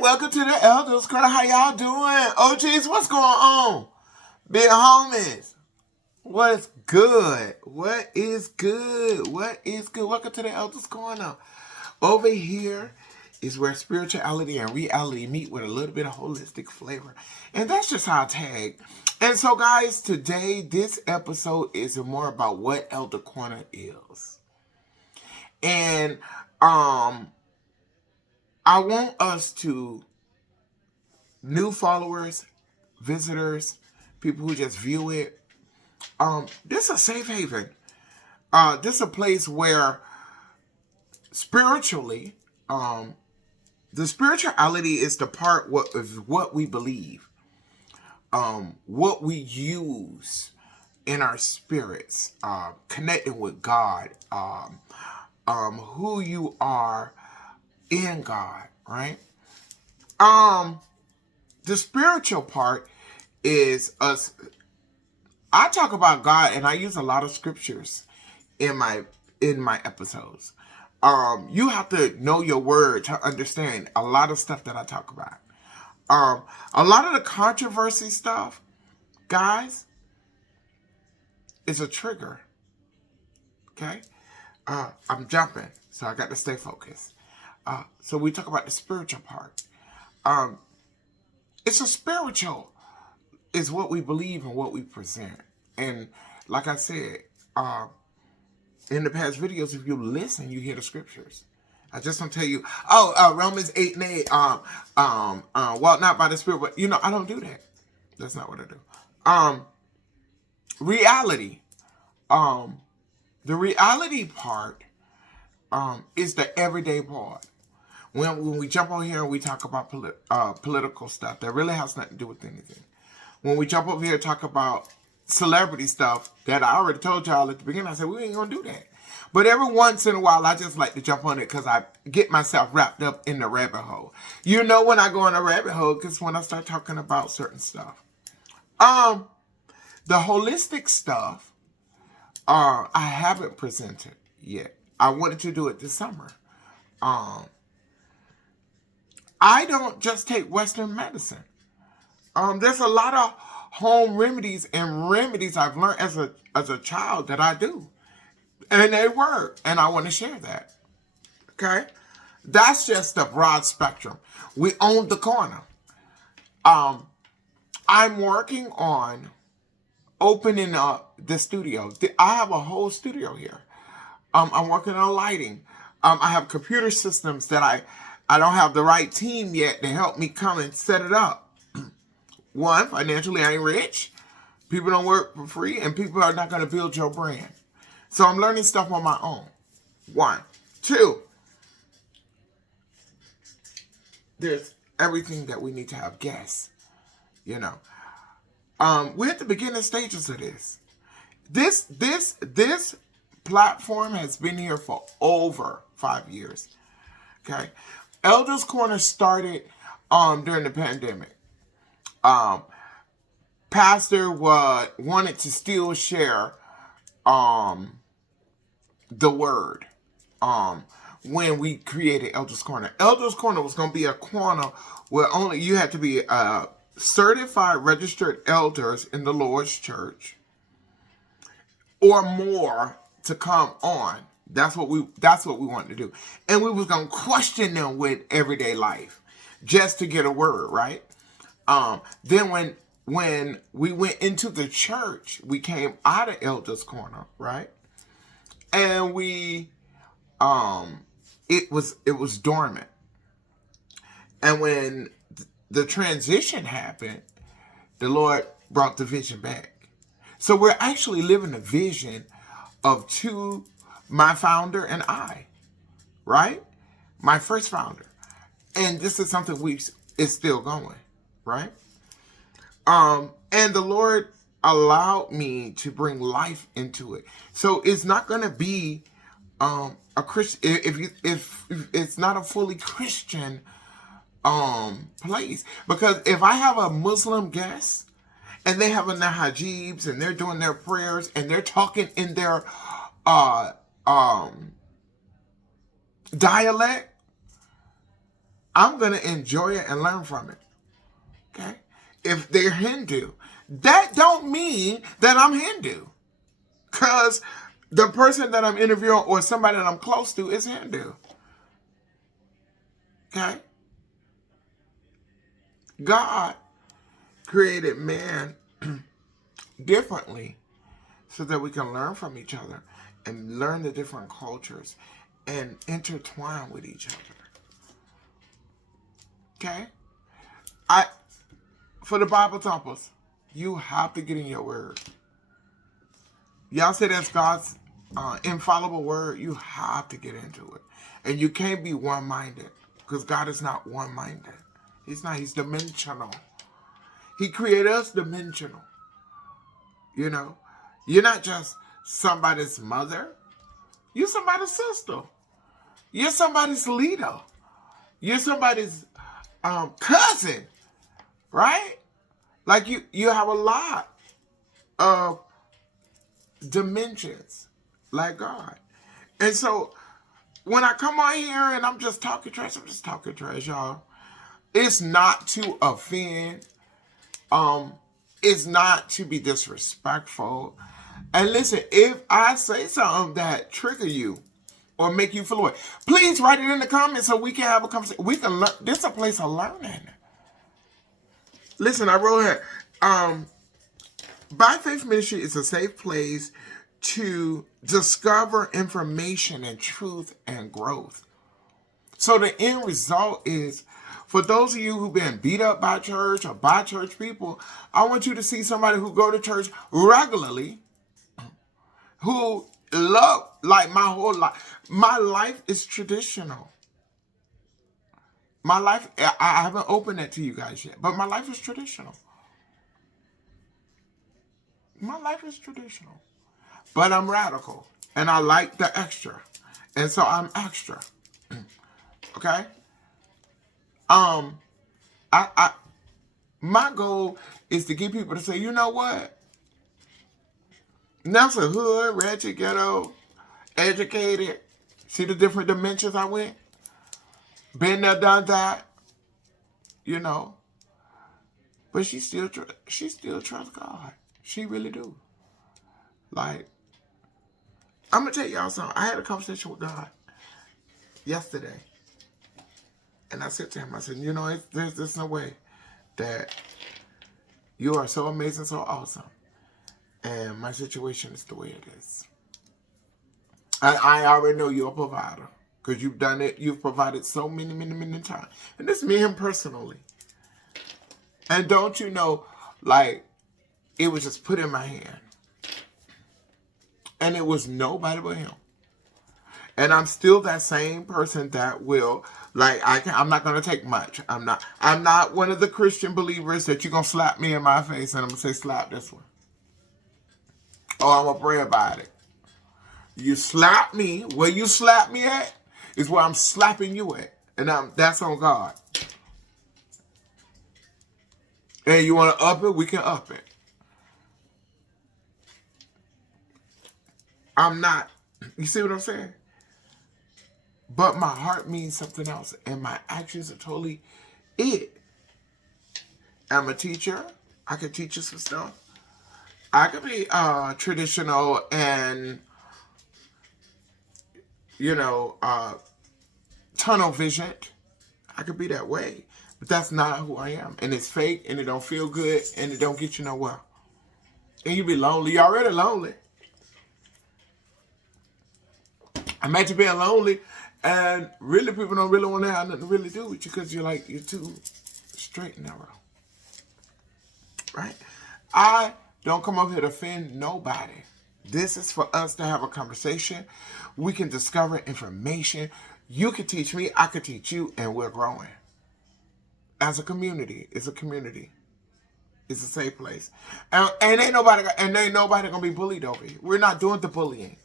Welcome to the Elders Corner. How y'all doing? Oh, geez, what's going on? Big homies. What's good? What is good? What is good? Welcome to the Elders Corner. Over here is where spirituality and reality meet with a little bit of holistic flavor. And that's just how I tag. And so, guys, today, this episode is more about what Elder Corner is. And, I want us to, new followers, visitors, people who just view it, this is a safe haven. This is a place where spiritually, the spirituality is the part of what we believe, what we use in our spirits, connecting with God, who you are in God, right? The spiritual part is us. I talk about God, and I use a lot of scriptures in my episodes. You have to know your word to understand a lot of stuff that I talk about. A lot of the controversy stuff, guys, is a trigger. Okay, I'm jumping, so I got to stay focused. So we talk about the spiritual part. It's a spiritual is what we believe and what we present. And like I said, in the past videos, if you listen, you hear the scriptures. I just don't tell you, Romans 8:8, walk not by the Spirit, but I don't do that. That's not what I do. Reality. The reality part is the everyday part. When we jump on here and we talk about political stuff, that really has nothing to do with anything. When we jump over here and talk about celebrity stuff, that I already told y'all at the beginning, I said, we ain't going to do that. But every once in a while, I just like to jump on it because I get myself wrapped up in the rabbit hole. You know when I go in a rabbit hole, because when I start talking about certain stuff. The holistic stuff, I haven't presented yet. I wanted to do it this summer. I don't just take Western medicine. There's a lot of home remedies and remedies I've learned as a child that I do. And they work. And I want to share that. Okay? That's just the broad spectrum. We own the corner. I'm working on opening up the studio. I have a whole studio here. I'm working on lighting. I have computer systems that I don't have the right team yet to help me come and set it up. One, financially, I ain't rich. People don't work for free, and people are not going to build your brand. So I'm learning stuff on my own. One. Two, there's everything that we need to have guests. We're at the beginning stages of this. This platform has been here for over 5 years. Okay, Elders Corner started during the pandemic. Pastor wanted to still share the word when we created Elders Corner. Elders Corner was going to be a corner where only you had to be certified registered elders in the Lord's church or more to come on. That's what we wanted to do. And we was going to question them with everyday life just to get a word, right? Then when we went into the church, we came out of Elders Corner, right? And it was dormant. And when the transition happened, the Lord brought the vision back. So we're actually living the vision of my founder and I, right? My first founder. And this is something is still going, right? And the Lord allowed me to bring life into it. So it's not going to be a Christian, if it's not a fully Christian place. Because if I have a Muslim guest and they have a hajibs and they're doing their prayers and they're talking in their dialect, I'm going to enjoy it and learn from it. Okay? If they're Hindu, that don't mean that I'm Hindu. Because the person that I'm interviewing or somebody that I'm close to is Hindu. Okay? God created man differently so that we can learn from each other and learn the different cultures and intertwine with each other. Okay? For the Bible thumpers, you have to get in your word. Y'all say that's God's infallible word. You have to get into it. And you can't be one-minded because God is not one-minded. He's not. He's dimensional. He created us dimensional. You know, you're not just somebody's mother. You're somebody's sister. You're somebody's leader. You're somebody's cousin, right? Like you have a lot of dimensions like God. And so when I come on here and I'm just talking trash, I'm just talking trash, y'all. It's not to offend. It's not to be disrespectful. And listen, if I say something that trigger you or make you feel away, please write it in the comments so we can have a conversation. We can learn. This is a place of learning. Listen, I wrote here, By Faith Ministry is a safe place to discover information and truth and growth. So the end result is, for those of you who've been beat up by church or by church people, I want you to see somebody who go to church regularly, who love, like my whole life. My life is traditional. My life, I haven't opened that to you guys yet, but my life is traditional. My life is traditional. But I'm radical, and I like the extra. And so I'm extra. Okay? My goal is to get people to say, you know what? That's a hood, ratchet, ghetto, educated. See the different dimensions I went? Been there, done that. You know. But she still trusts God. She really do. Like, I'm going to tell y'all something. I had a conversation with God yesterday. And I said to him, I said, you know, there's no way that you are so amazing, so awesome. And my situation is the way it is. I already know you're a provider. Because you've done it. You've provided so many, many, many times. And this is me and him personally. And don't you know, like, it was just put in my hand. And it was nobody but him. And I'm still that same person that will, like, I'm not going to take much. I'm not one of the Christian believers that you're going to slap me in my face and I'm going to say, slap this one. Oh, I'm going to pray about it. You slap me, where you slap me at is where I'm slapping you at. And that's on God. And you want to up it, we can up it. I'm not, you see what I'm saying? But my heart means something else. And my actions are totally it. I'm a teacher. I can teach you some stuff. I could be traditional and, you know, tunnel vision. I could be that way. But that's not who I am. And it's fake and it don't feel good and it don't get you nowhere. And you be lonely. You're already lonely. Imagine being lonely and really people don't really want to have nothing to really do with you because you're too straight and narrow. Right? I don't come up here to offend nobody. This is for us to have a conversation. We can discover information. You can teach me, I can teach you, and we're growing. As a community, it's a community. It's a safe place. And ain't nobody gonna be bullied over here. We're not doing the bullying.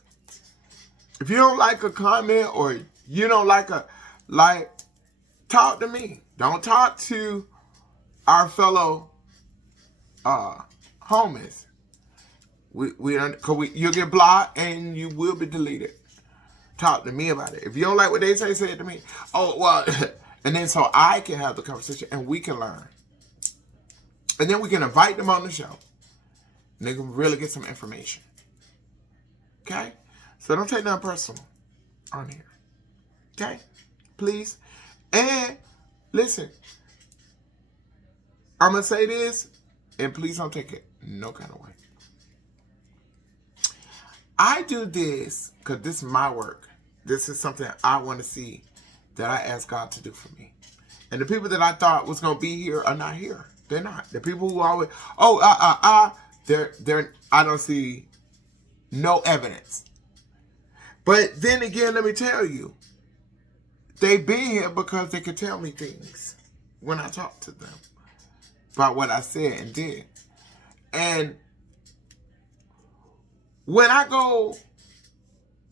If you don't like a comment or you don't like talk to me. Don't talk to our fellow homies. You'll get blocked and you will be deleted. Talk to me about it. If you don't like what they say it to me. Oh, well, And then so I can have the conversation and we can learn. And then we can invite them on the show. And they can really get some information. Okay? So don't take nothing personal on here. Okay? Please. And listen, I'm going to say this, and please don't take it no kind of way. I do this because this is my work. This is something I want to see that I ask God to do for me. And the people that I thought was going to be here are not here. They're not. The people who always, they're, I don't see no evidence. But then again, let me tell you, they've been here because they could tell me things when I talk to them about what I said and did. And when I go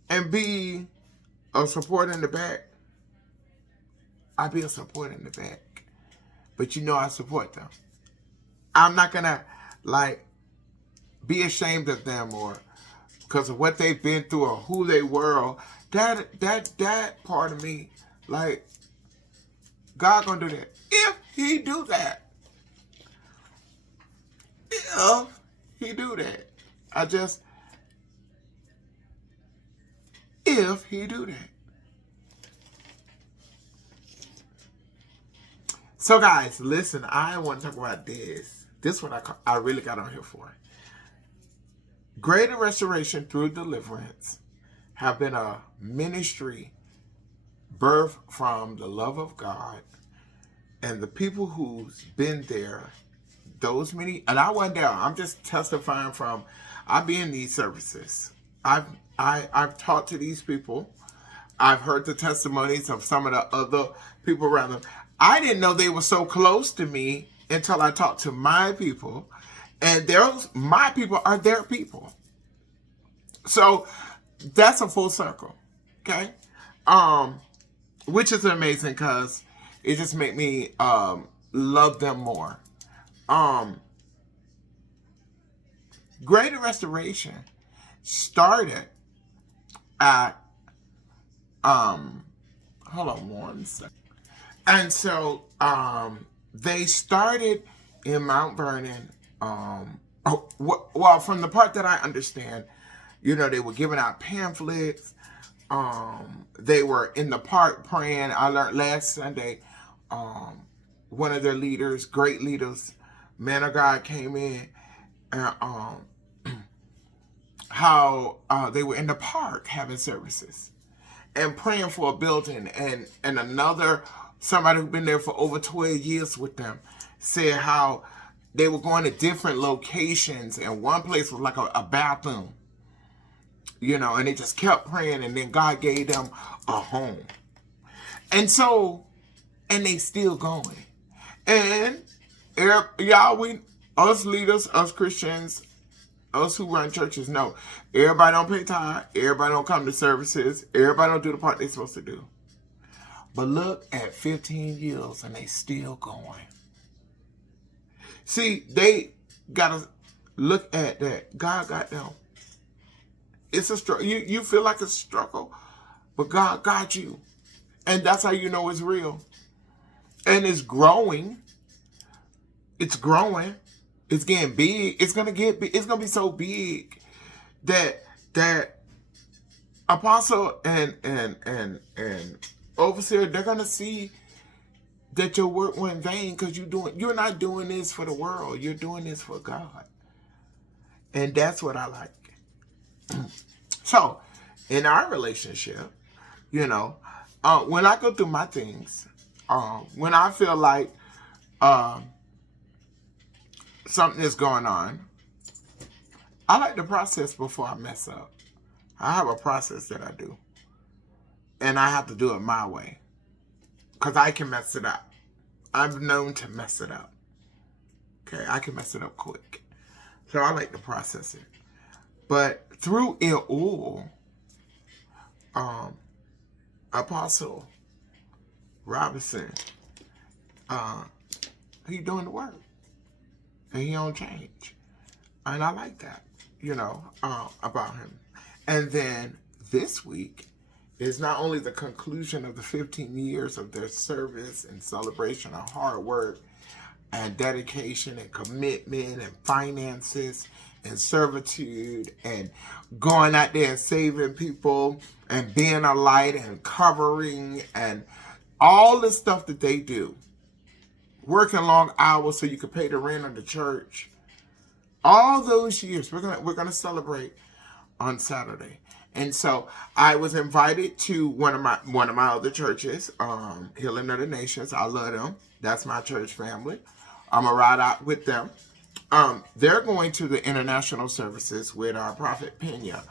and be a support in the back, I be a support in the back. But you know I support them. I'm not going to, be ashamed of them or because of what they've been through or who they were. That part of me, God gonna do that. If he do that. If he do that. If he do that. So guys, listen, I want to talk about this. This is what I really got on here for. Greater restoration through deliverance have been a ministry birthed from the love of God and the people who's been there those many, and I wasn't there. I'm just testifying from, I be in these services. I've talked to these people. I've heard the testimonies of some of the other people around them. I didn't know they were so close to me until I talked to my people. And my people are their people. So that's a full circle. Okay? Which is amazing because it just made me love them more. Greater restoration started at hold on one second. And so they started in Mount Vernon. Well, from the part that I understand, they were giving out pamphlets. They were in the park praying. I learned last Sunday, one of their leaders, great leaders, man of God, came in and how they were in the park having services and praying for a building, and somebody who'd been there for over 12 years with them said how they were going to different locations, and one place was like a bathroom, and they just kept praying, and then God gave them a home. And so, and they still going. And us leaders, us Christians, us who run churches know everybody don't pay tithe, everybody don't come to services, everybody don't do the part they're supposed to do. But look at 15 years and they still going. See, they gotta look at that. God got them. It's a struggle. You feel like it's a struggle, but God got you. And that's how you know it's real. And it's growing. It's growing. It's getting big. It's gonna get big. It's gonna be so big that apostle and overseer, they're gonna see that your work went in vain because you're not doing this for the world. You're doing this for God. And that's what I like. So, in our relationship, when I go through my things, when I feel like something is going on, I like to process before I mess up. I have a process that I do. And I have to do it my way. Because I can mess it up. I'm known to mess it up. Okay, I can mess it up quick. So I like to process it. But through it all, Apostle Robinson, he doing the work. And he don't change. And I like that, about him. And then this week is not only the conclusion of the 15 years of their service and celebration of hard work and dedication and commitment and finances and servitude and going out there and saving people and being a light and covering and all the stuff that they do, working long hours so you can pay the rent of the church. All those years, we're gonna celebrate on Saturday. And so I was invited to one of my other churches, Healing of the Nations. I love them. That's my church family. I'm gonna ride out with them. They're going to the international services with our Prophet Pena.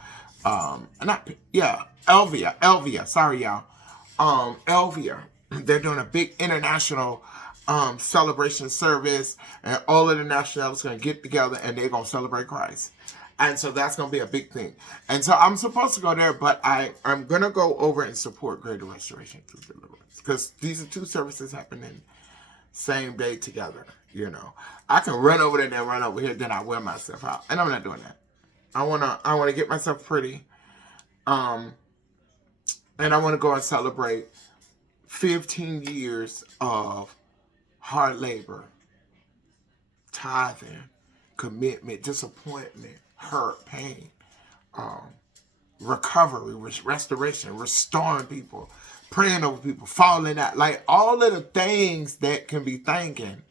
Elvia. Sorry, y'all. Elvia. They're doing a big international celebration service, and all of the nationalities going to get together and they're going to celebrate Christ. And so that's going to be a big thing. And so I'm supposed to go there, but I'm going to go over and support Greater Restoration through Deliverance, because these are two services happening same day together. I can run over there and then run over here, then I wear myself out, and I'm not doing that. I want to get myself pretty, and I want to go and celebrate 15 years of hard labor, tithing, commitment, disappointment, hurt, pain, recovery, restoration, restoring people, praying over people, falling out, like all of the things that can be thanking.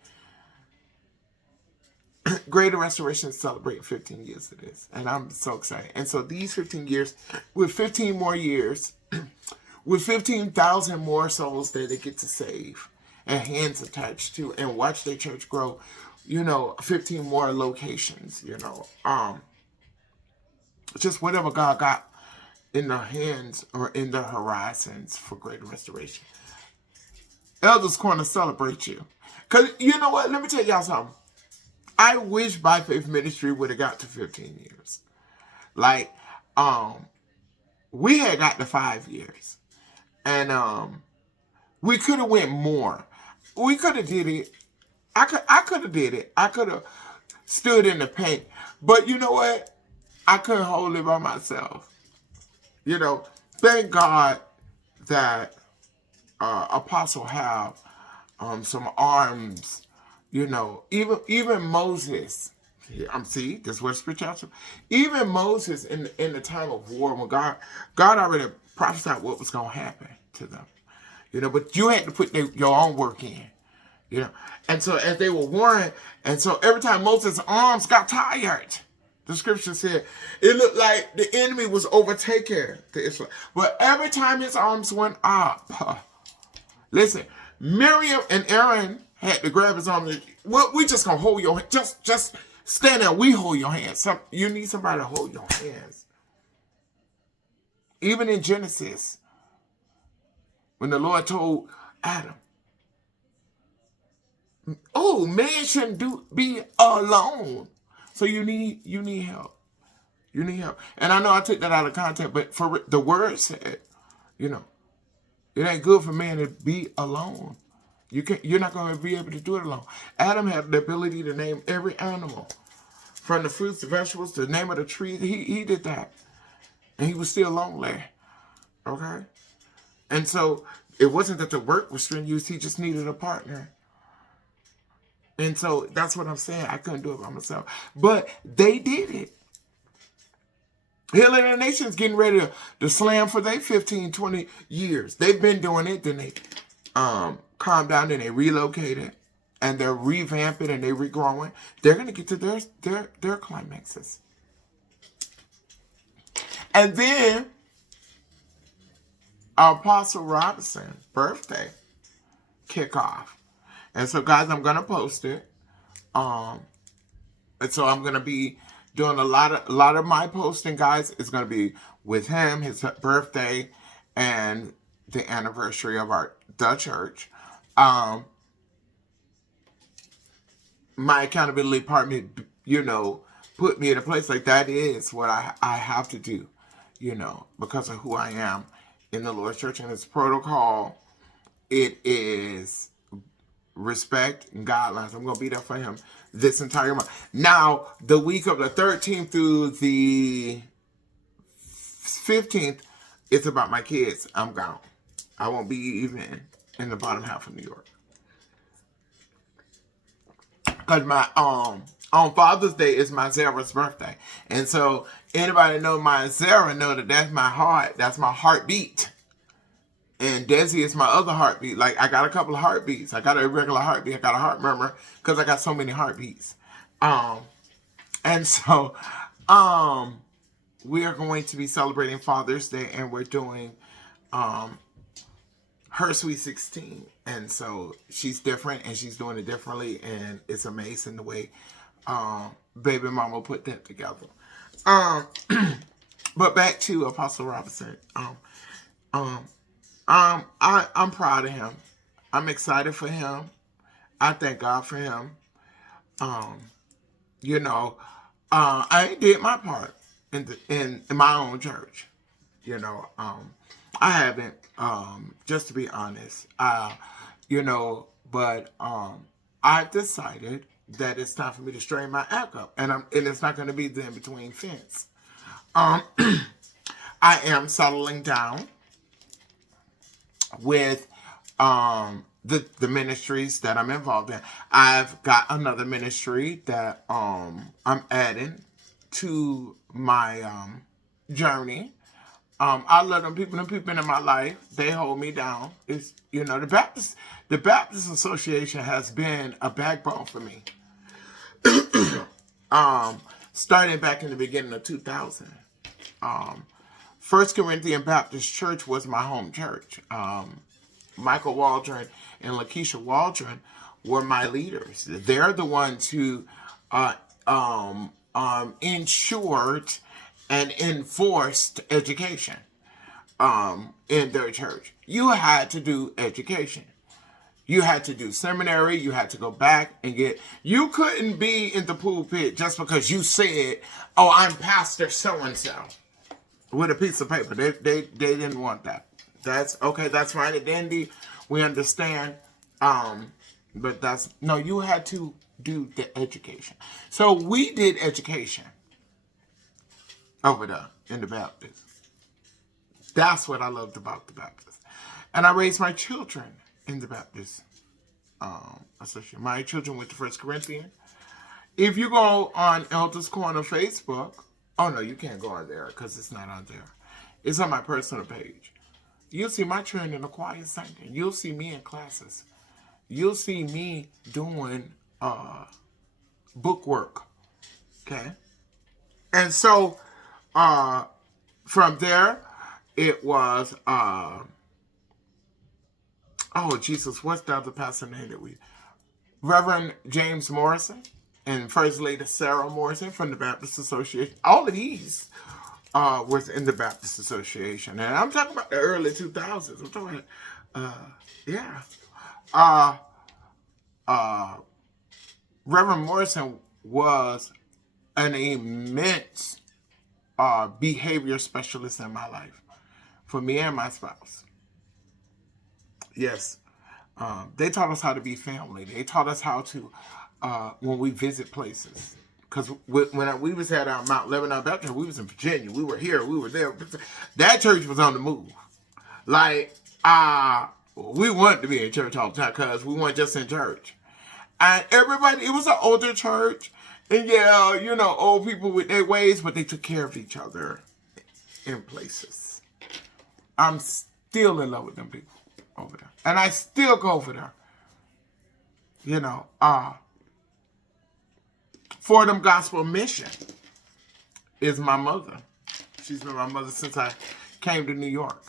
Greater Restoration is celebrating 15 years of this, and I'm so excited. And so these 15 years, with 15 more years, with 15,000 more souls that they get to save and hands attached to and watch their church grow, 15 more locations, just whatever God got in the hands or in the horizons for Greater Restoration. Elders Corner celebrate you. Because you know what? Let me tell y'all something. I wish By Faith Ministry would have got to 15 years. Like, we had got to 5 years. And we could have went more. We could have did it. I could have did it. I could have stood in the paint. But you know what? I couldn't hold it by myself. Thank God that Apostle have some arms. Even Moses. See, this is what spirituality. Even Moses in the time of war, when God already prophesied what was going to happen to them. But you had to put your own work in. And so as they were warring, and so every time Moses' arms got tired, the scripture said it looked like the enemy was overtaking the Israelites. But every time his arms went up, listen, Miriam and Aaron had to grab his arm. Well, we just gonna hold your hand. Just stand there. We hold your hands. You need somebody to hold your hands. Even in Genesis, when the Lord told Adam, "Oh, man shouldn't be alone." So you need help. You need help. And I know I took that out of context, but for the word said, it ain't good for man to be alone. You're not going to be able to do it alone. Adam had the ability to name every animal, from the fruits, the vegetables, to the name of the trees. He did that, and he was still lonely. Okay, and so it wasn't that the work was strenuous. He just needed a partner. And so that's what I'm saying. I couldn't do it by myself. But they did it. Healing the Nation's getting ready to slam for their 15, 20 years. They've been doing it. Then they calmed down and they relocated. And they're revamping and they're regrowing. They're going to get to their climaxes. And then Apostle Robinson's birthday kickoff. And so, guys, I'm going to post it. And so I'm going to be doing a lot of my posting, guys. It's going to be with him, his birthday, and the anniversary of the church. My accountability partner, put me in a place like that is what I have to do, because of who I am in the Lord's church and its protocol. It is respect and guidelines. I'm going to be there for him this entire month. Now, the week of the 13th through the 15th, it's about my kids, I'm gone. I won't be even in the bottom half of New York. Because my on Father's Day is my Zara's birthday. And so anybody know my Zara know that that's my heart. That's my heartbeat. And Desi is my other heartbeat. Like, I got a couple of heartbeats. I got a regular heartbeat. I got a heart murmur because I got so many heartbeats. And so we are going to be celebrating Father's Day, and we're doing her Sweet 16. And so she's different, and she's doing it differently, and it's amazing the way baby mama put that together. But back to Apostle Robinson. I'm proud of him. I'm excited for him. I thank God for him. You know, I did my part in my own church. You know, I haven't. Just to be honest, you know, but I've decided that it's time for me to straighten my act up, and it's not going to be the in between fence. I am settling down with the ministries that I'm involved in. I've got another ministry that I'm adding to my journey. I love them people in my life. They hold me down. It's, you know, the Baptist Association has been a backbone for me. Starting back in the beginning of 2000. First Corinthian Baptist Church was my home church. Michael Waldron and Lakeisha Waldron were my leaders. They're the ones who ensured and enforced education in their church. You had to do education. You had to do seminary. You had to go back and you couldn't be in the pulpit just because you said, oh, I'm Pastor so-and-so, with a piece of paper. They didn't want that. That's okay. That's fine and dandy. We understand. But you had to do the education. So we did education over there in the Baptist. That's what I loved about the Baptist. And I raised my children in the Baptist Association. My children went to First Corinthian. If you go on Elders Corner Facebook, oh no, you can't go on there because it's not on there. It's on my personal page. You'll see my children in the choir singing. You'll see me in classes. You'll see me doing book work. Okay? And so from there, it was what's the other pastor name that Reverend James Morrison and First Lady Sarah Morrison from the Baptist Association. All of these was in the Baptist Association. And I'm talking about the early 2000s. I'm talking Reverend Morrison was an immense behavior specialist in my life for me and my spouse. Yes. They taught us how to be family. They taught us how to, when we visit places. Because when we was at our Mount Lebanon Baptist, we was in Virginia. We were here. We were there. That church was on the move. Like, we wanted to be in church all the time because we weren't just in church. And everybody, it was an older church. And yeah, you know, old people with their ways, but they took care of each other in places. I'm still in love with them people over there. And I still go over there. You know, Fordham Gospel Mission is my mother. She's been my mother since I came to New York.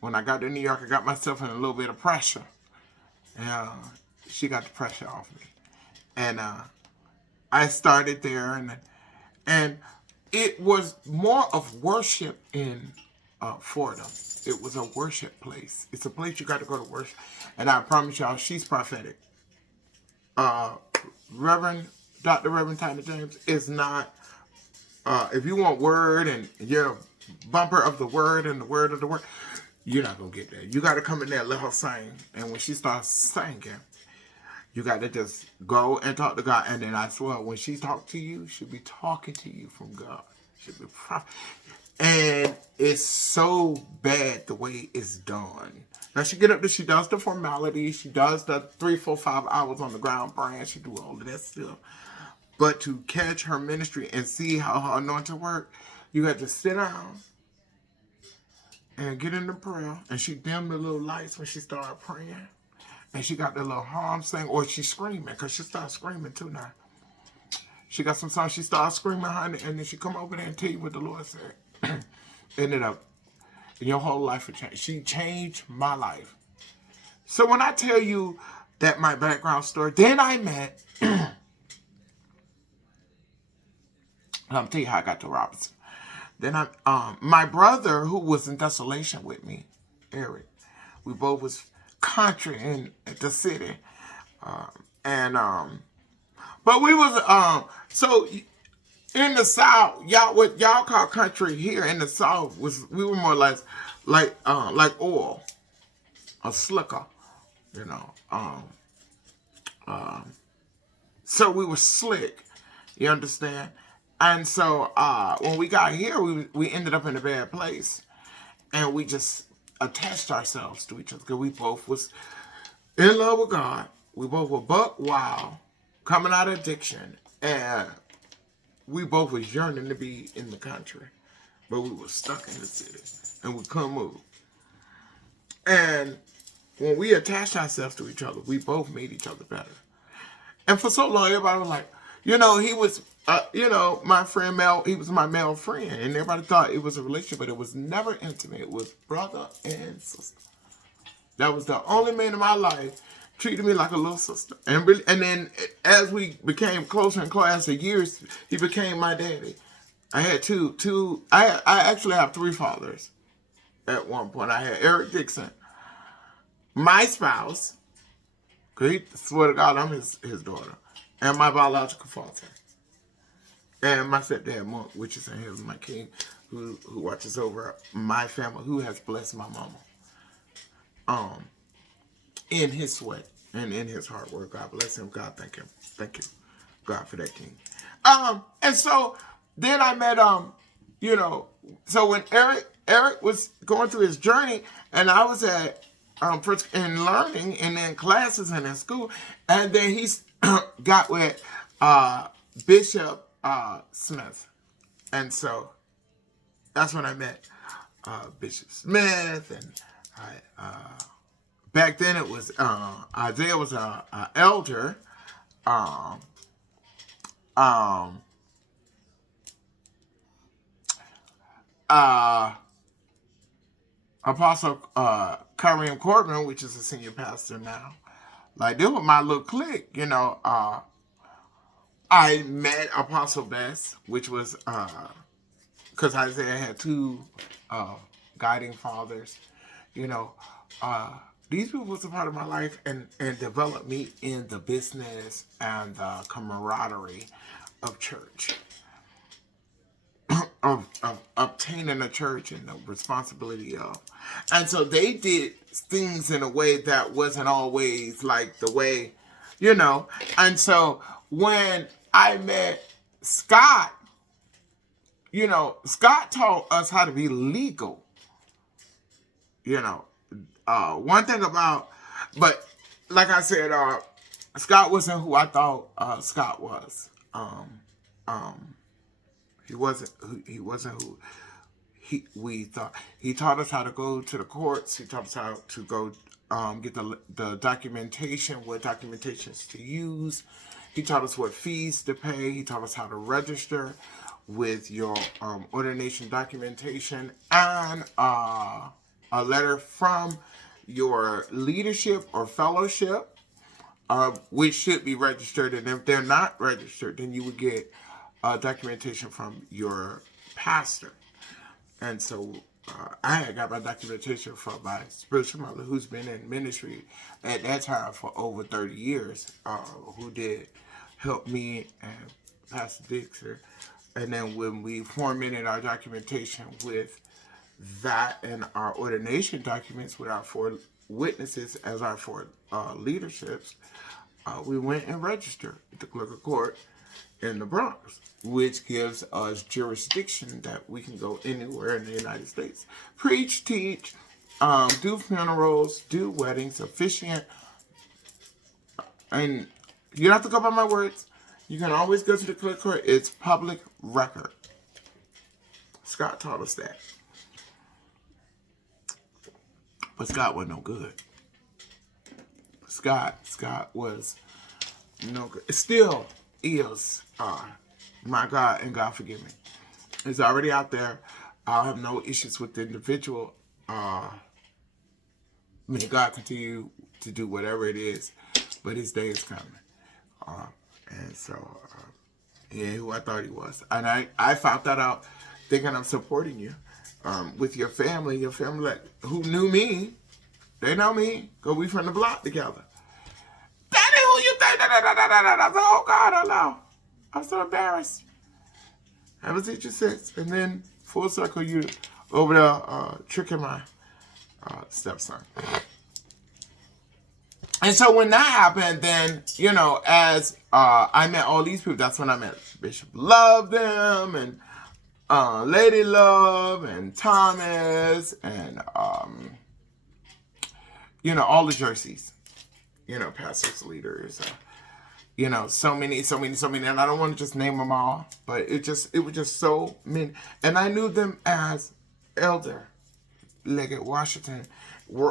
When I got to New York, I got myself in a little bit of pressure. And she got the pressure off me. And I started there, and it was more of worship in Fordham. It was a worship place. It's a place you got to go to worship. And I promise y'all, she's prophetic. Dr. Reverend Tyler James is not, if you want word and you're a bumper of the word and the word of the word, you're not going to get that. You got to come in there and let her sing. And when she starts singing, you got to just go and talk to God. And then I swear, when she talks to you, she'll be talking to you from God. She'll be prophet. And it's so bad the way it's done. Now she get up there, she does the formalities, she does the 3, 4, 5 hours on the ground praying, she do all of that stuff. But to catch her ministry and see how her anointing work, you got to sit down and get into prayer. And she dimmed the little lights when she started praying. And she got the little harm thing, or she's screaming, because she started screaming too now. She got some songs, she started screaming, honey, and then she come over there and tell you what the Lord said. Ended up, your whole life would change. She changed my life. So when I tell you that my background story, then I met, I'll tell you how I got to Robinson. Then my brother, who was in desolation with me, Eric, we both was country in the city, but we was so in the South, y'all what y'all call country here in the South was we were more or less like oil, a slicker, you know. So we were slick, you understand? And so when we got here, we ended up in a bad place, and we just attached ourselves to each other because we both was in love with God. We both were buck wild, coming out of addiction, and we both was yearning to be in the country, but we were stuck in the city, and we couldn't move. And when we attached ourselves to each other, we both made each other better. And for so long, everybody was like, he was, my friend Mel, he was my male friend. And everybody thought it was a relationship, but it was never intimate. It was brother and sister. That was the only man in my life treated me like a little sister. And then as we became closer in class of years, he became my daddy. I had I actually have 3 fathers at one point. I had Eric Dixon, my spouse, because he swear to God I'm his daughter, and my biological father, and my stepdad Monk, which is in heaven, my king, who watches over my family, who has blessed my mama, in his sweat and in his hard work. God bless him. God thank him. Thank you, God, for that king. And so then I met so when Eric was going through his journey, and I was at in learning and in classes and in school, and then he got with Bishop Smith, and so that's when I met Bishop Smith, and back then it was Isaiah was an elder. Apostle Kareem Corbin, which is a senior pastor now. Like, they were my little clique, I met Apostle Bess, which was because Isaiah had 2 guiding fathers. These people was a part of my life and developed me in the business and the camaraderie of church. Of obtaining a church and the responsibility of. And so they did things in a way that wasn't always like the way, And so when I met Scott, Scott taught us how to be legal. One thing about, but like I said, Scott wasn't who I thought Scott was. He wasn't who we thought. He taught us how to go to the courts. He taught us how to go get the documentation, what documentations to use. He taught us what fees to pay. He taught us how to register with your ordination documentation and a letter from your leadership or fellowship, which should be registered. And if they're not registered, then you would get documentation from your pastor. And so I had got my documentation from my spiritual mother, who's been in ministry at that time for over 30 years, who did help me and Pastor Dixon. And then when we formatted our documentation with that and our ordination documents with our 4 witnesses as our 4 leaderships, we went and registered at the clerk of court. in the Bronx, which gives us jurisdiction that we can go anywhere in the United States. Preach, teach, do funerals, do weddings, officiant, and you don't have to go by my words. You can always go to the clerk court. It's public record. Scott taught us that. But Scott wasn't no good. Scott was no good. It still is, my God, and God forgive me. It's already out there. I'll have no issues with the individual. May God continue to do whatever it is, but his day is coming. And so, he ain't who I thought he was. And I found that out thinking I'm supporting you. With your family who knew me, they know me, because we from the block together. That ain't who you think. I said, oh God, I know. I'm so embarrassed. Haven't seen you since. And then full circle, you over there tricking my stepson. And so when that happened, then, as I met all these people, that's when I met Bishop Love them, and Lady Love, and Thomas, and, all the jerseys, pastors, leaders, so many, and I don't want to just name them all, but it was just so many, and I knew them as Elder Leggett Washington,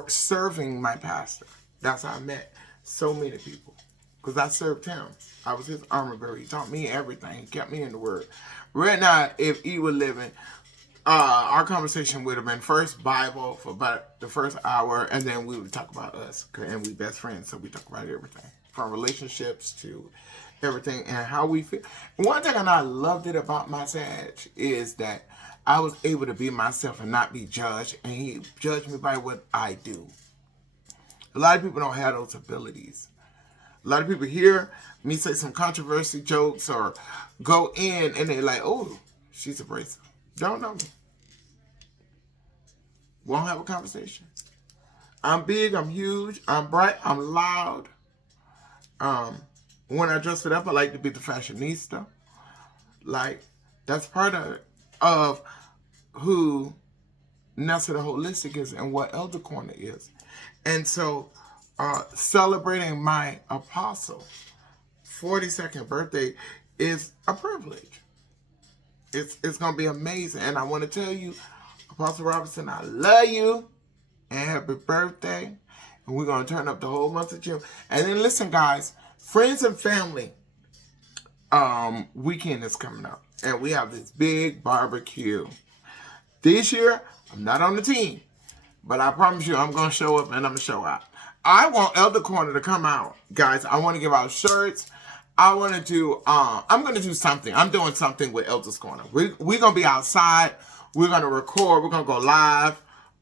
serving my pastor. That's how I met so many people, because I served him. I was his armor bearer. He taught me everything. He kept me in the Word. Right now, if he were living, our conversation would have been first Bible for about the first hour, and then we would talk about us, and we best friends, so we talk about everything, from relationships to everything and how we feel. One thing I loved it about my Sag is that I was able to be myself and not be judged, and he judged me by what I do. A lot of people don't have those abilities. A lot of people hear me say some controversy jokes or go in and they're like, oh, she's abrasive. Don't know me. Won't have a conversation. I'm big, I'm huge, I'm bright, I'm loud. When I dress it up, I like to be the fashionista. Like, that's part of who Nessa the Holistic is and what Elder Corner is. And so, celebrating my apostle 42nd birthday is a privilege. It's going to be amazing. And I want to tell you, Apostle Robinson, I love you. And happy birthday. And we're going to turn up the whole month of June. And then listen, guys, friends and family weekend is coming up. And we have this big barbecue. This year, I'm not on the team. But I promise you, I'm going to show up and I'm going to show out. I want Elder Corner to come out. Guys, I want to give out shirts. I want to do, I'm going to do something. I'm doing something with Elder's Corner. We're going to be outside. We're going to record. We're going to go live.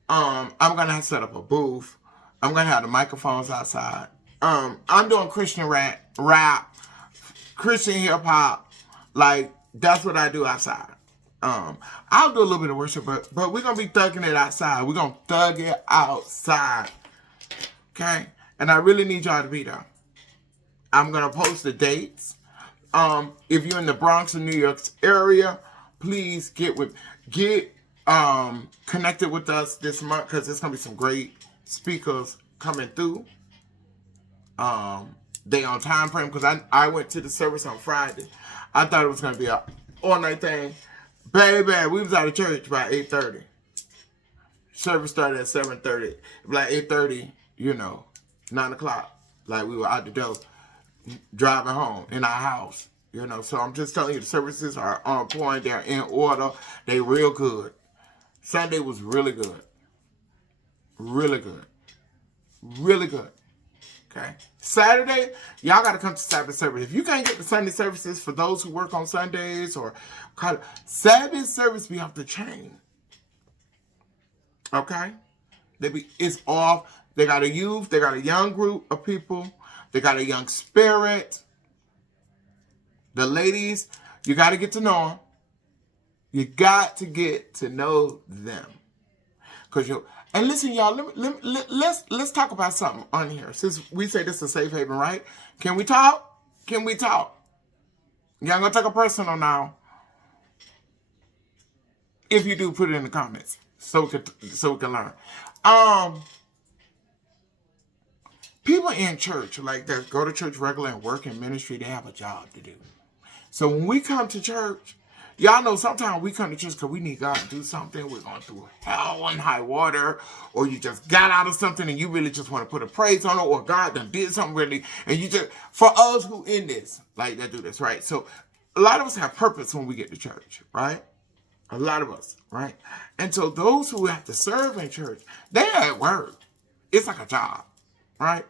I'm going to set up a booth. I'm going to have the microphones outside. I'm doing Christian rap, Christian hip hop. Like, that's what I do outside. I'll do a little bit of worship, but we're going to be thugging it outside. We're going to thug it outside. Okay? And I really need y'all to be there. I'm going to post the dates. If you're in the Bronx or New York area, please get connected with us this month, because there's going to be some great speakers coming through. They on time frame, because I went to the service on Friday. I thought it was going to be an all-night thing. Baby, we was out of church by 8:30. Service started at 7:30. Like 8:30, 9 o'clock. Like we were out the door, driving home in our house. So I'm just telling you, the services are on point. They're in order. They real good. Sunday was really good. Really good. Really good. Okay. Saturday, y'all got to come to Sabbath service. If you can't get the Sunday services, for those who work on Sundays or Sabbath service be off the chain. Okay? It's off. They got a youth. They got a young group of people. They got a young spirit. The ladies, you got to get to know them. You got to get to know them. And listen, y'all, let's talk about something on here. Since we say this is a safe haven, right? Can we talk? Can we talk? Y'all gonna take a personal now. If you do, put it in the comments so we can learn. People in church, like that go to church regular and work in ministry, they have a job to do. So when we come to church, y'all know sometimes we come to church because we need God to do something. We're going through hell and high water, or you just got out of something and you really just want to put a praise on it, or God done did something really, and you just, for us who in this, like that do this, right? So a lot of us have purpose when we get to church, right? A lot of us, right? And so those who have to serve in church, they are at work. It's like a job, right?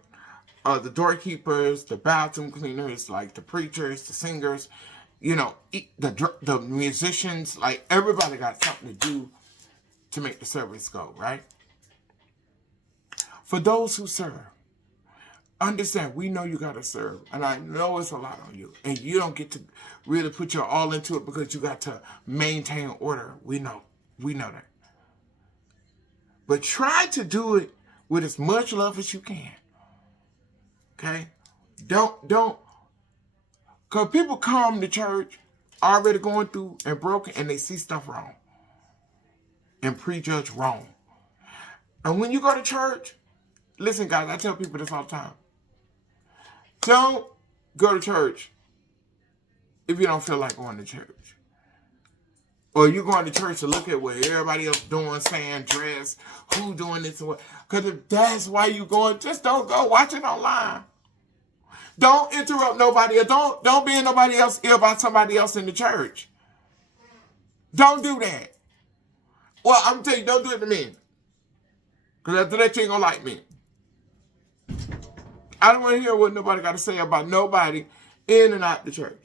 The doorkeepers, the bathroom cleaners, like the preachers, the singers, you know, the musicians, like everybody got something to do to make the service go, right? For those who serve, understand, we know you got to serve, and I know it's a lot on you, and you don't get to really put your all into it because you got to maintain order. We know that. But try to do it with as much love as you can. Okay? Don't, because people come to church already going through and broken, and they see stuff wrong and prejudge wrong. And when you go to church, listen, guys, I tell people this all the time. Don't go to church if you don't feel like going to church. Or you're going to church to look at what everybody else doing, saying, dress, who doing this and what. Because if that's why you going, just don't go. Watch it online. Don't interrupt nobody, or don't be in nobody else ear about somebody else in the church. Don't do that. Well, I'm going to tell you, don't do it to me. Because after that, you ain't going to like me. I don't want to hear what nobody got to say about nobody in and out the church.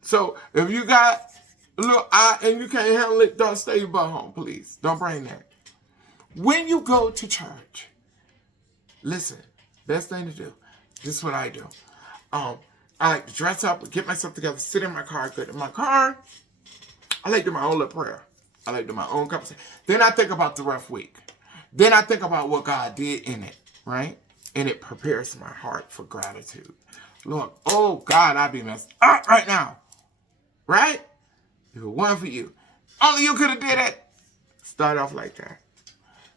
So if you got a little eye and you can't handle it, don't stay your butt home, please. Don't bring that. When you go to church, listen, best thing to do. This is what I do. I like to dress up, get myself together, sit in my car, get in my car. I like to do my own little prayer. I like to do my own conversation. Then I think about the rough week. Then I think about what God did in it, right? And it prepares my heart for gratitude. Lord, oh God, I be messed up right now. Right? If it wasn't for you, only you could have did it. Start off like that.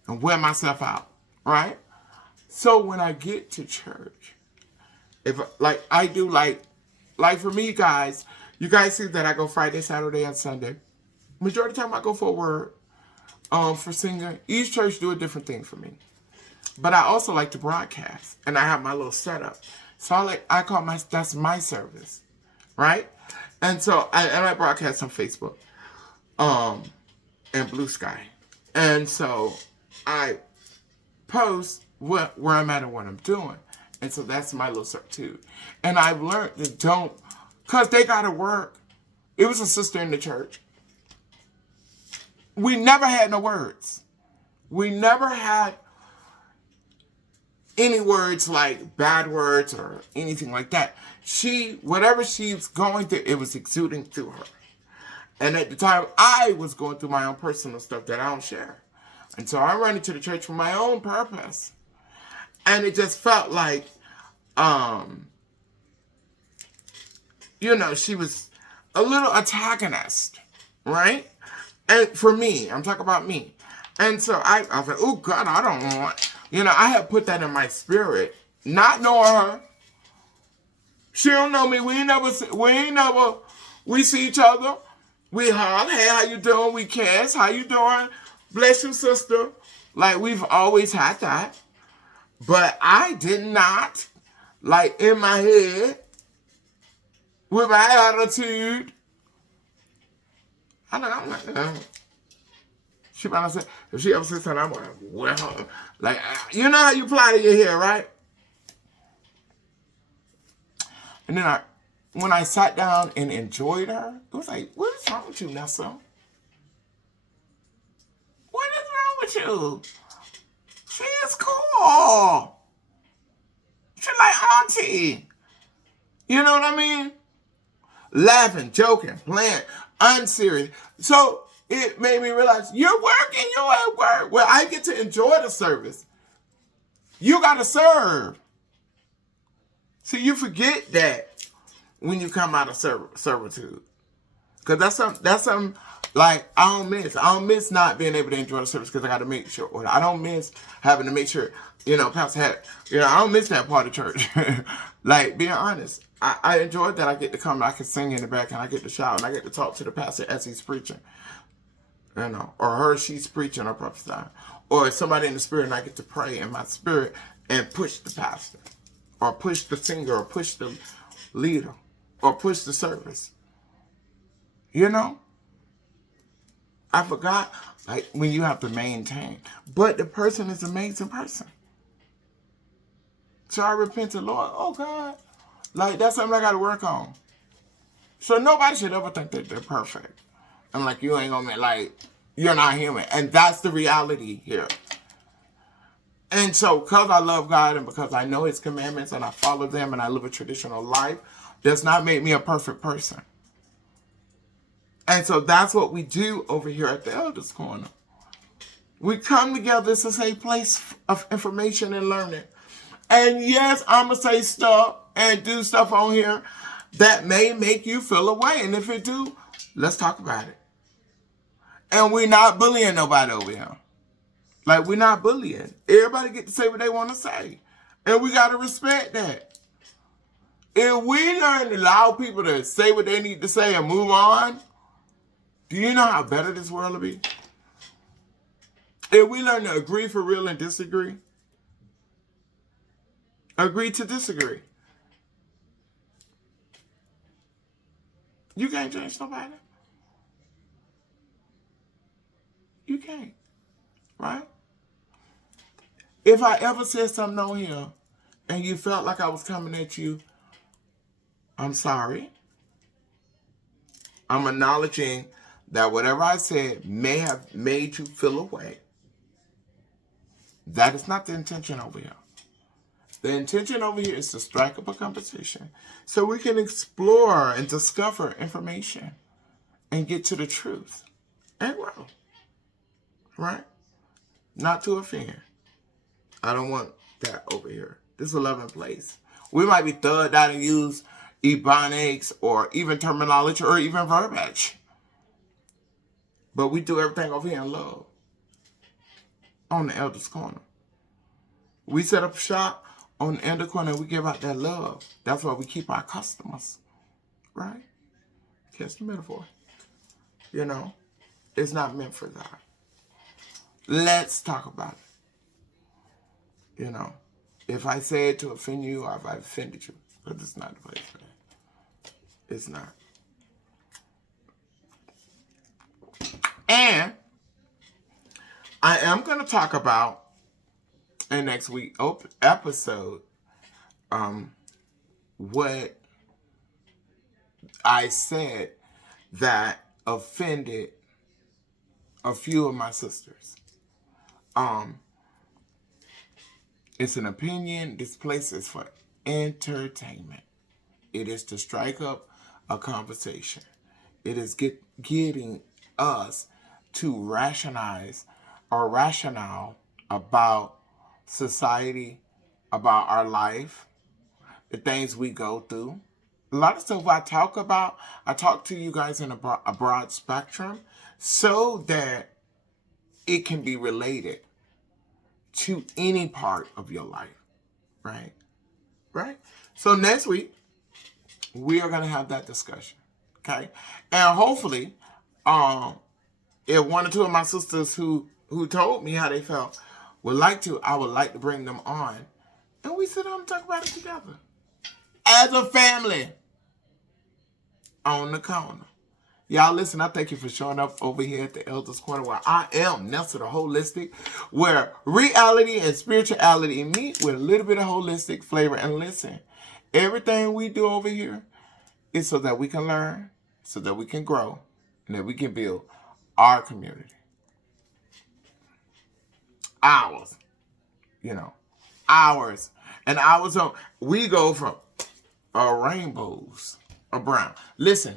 And wear myself out. Right? So when I get to church, if like I do like for me guys, you guys see that I go Friday, Saturday, and Sunday. Majority of the time I go for a word. For singing. Each church do a different thing for me. But I also like to broadcast. And I have my little setup. So I call that's my service. Right? And so I broadcast on Facebook. And Blue Sky. And so I post where I'm at and what I'm doing. And so that's my little substitute. And I've learned to don't, because they got to work. It was a sister in the church. We never had no words. We never had any words like bad words or anything like that. Whatever she's going through, it was exuding through her. And at the time, I was going through my own personal stuff that I don't share. And so I ran into the church for my own purpose. And it just felt like, she was a little antagonist, right? And for me, I'm talking about me. And so I was like, oh God, I don't want, I had put that in my spirit, not knowing her. She don't know me. We see each other. We hug. Hey, how you doing? We kiss. How you doing? Bless you, sister. Like, we've always had that. But I did not, like, in my head, with my attitude. I'm like, she might have said, if she ever said something, I'm like, well, like, you know how you plait your hair, right? And then when I sat down and enjoyed her, it was like, what is wrong with you, Nessa? What is wrong with you? She is cool. She's like auntie. You know what I mean? Laughing, joking, playing, unserious. So it made me realize, you're working, you're at work. Well, I get to enjoy the service. You got to serve. See, you forget that when you come out of servitude. Because that's something like I don't miss not being able to enjoy the service because I got to make sure. Or I don't miss having to make sure, Pastor had, I don't miss that part of church. Like, being honest, I enjoyed that I get to come, I can sing in the back, and I get to shout, and I get to talk to the pastor as he's preaching. Or her, she's preaching or prophesying. Or somebody in the spirit, and I get to pray in my spirit and push the pastor. Or push the singer, or push the leader, or push the service. I forgot, like, when you have to maintain. But the person is an amazing person. So I repented, Lord, oh God. Like, that's something I got to work on. So nobody should ever think that they're perfect. I'm like, you ain't gonna, like, you're not human. And that's the reality here. And so, because I love God and because I know His commandments and I follow them and I live a traditional life, does not make me a perfect person. And so that's what we do over here at the Elders Corner. We come together. This is a place of information and learning. And yes, I'm going to say stuff and do stuff on here that may make you feel away. And if it do, let's talk about it. And we're not bullying nobody over here. Like, we're not bullying. Everybody get to say what they want to say. And we got to respect that. If we learn to allow people to say what they need to say and move on, do you know how better this world will be? If we learn to agree for real and disagree, agree to disagree. You can't change nobody. You can't. Right? If I ever said something on here and you felt like I was coming at you, I'm sorry. I'm acknowledging that whatever I said may have made you feel away. That is not the intention over here. The intention over here is to strike up a conversation so we can explore and discover information and get to the truth and grow. Right? Not to offend. I don't want that over here. This is a loving place. We might be thugged out and use ebonics or even terminology or even verbiage. But we do everything over here in love. On the Elders Corner. We set up shop on the Elder Corner and we give out that love. That's why we keep our customers. Right? Catch the metaphor. It's not meant for God. Let's talk about it. If I say it to offend you or if I offended you, but it's not the place for that. It's not. And I am going to talk about in next week's episode what I said that offended a few of my sisters. It's an opinion. This place is for entertainment. It is to strike up a conversation. It is getting us to rationalize or rationale about society, about our life, the things we go through. A lot of stuff I talk to you guys in a broad spectrum so that it can be related to any part of your life, right? Right? So next week, we are going to have that discussion, okay? And hopefully, if one or two of my sisters who told me how they felt I would like to bring them on, and we sit down and talk about it together. As a family, on the corner. Y'all listen, I thank you for showing up over here at the Elders Corner where I am Nelson the Holistic, where reality and spirituality meet with a little bit of holistic flavor. And listen, everything we do over here is so that we can learn, so that we can grow, and that we can build our community. Ours. Ours. And ours, we go from rainbows of brown. Listen,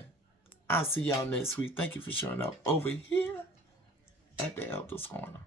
I'll see y'all next week. Thank you for showing up over here at the Elders Corner.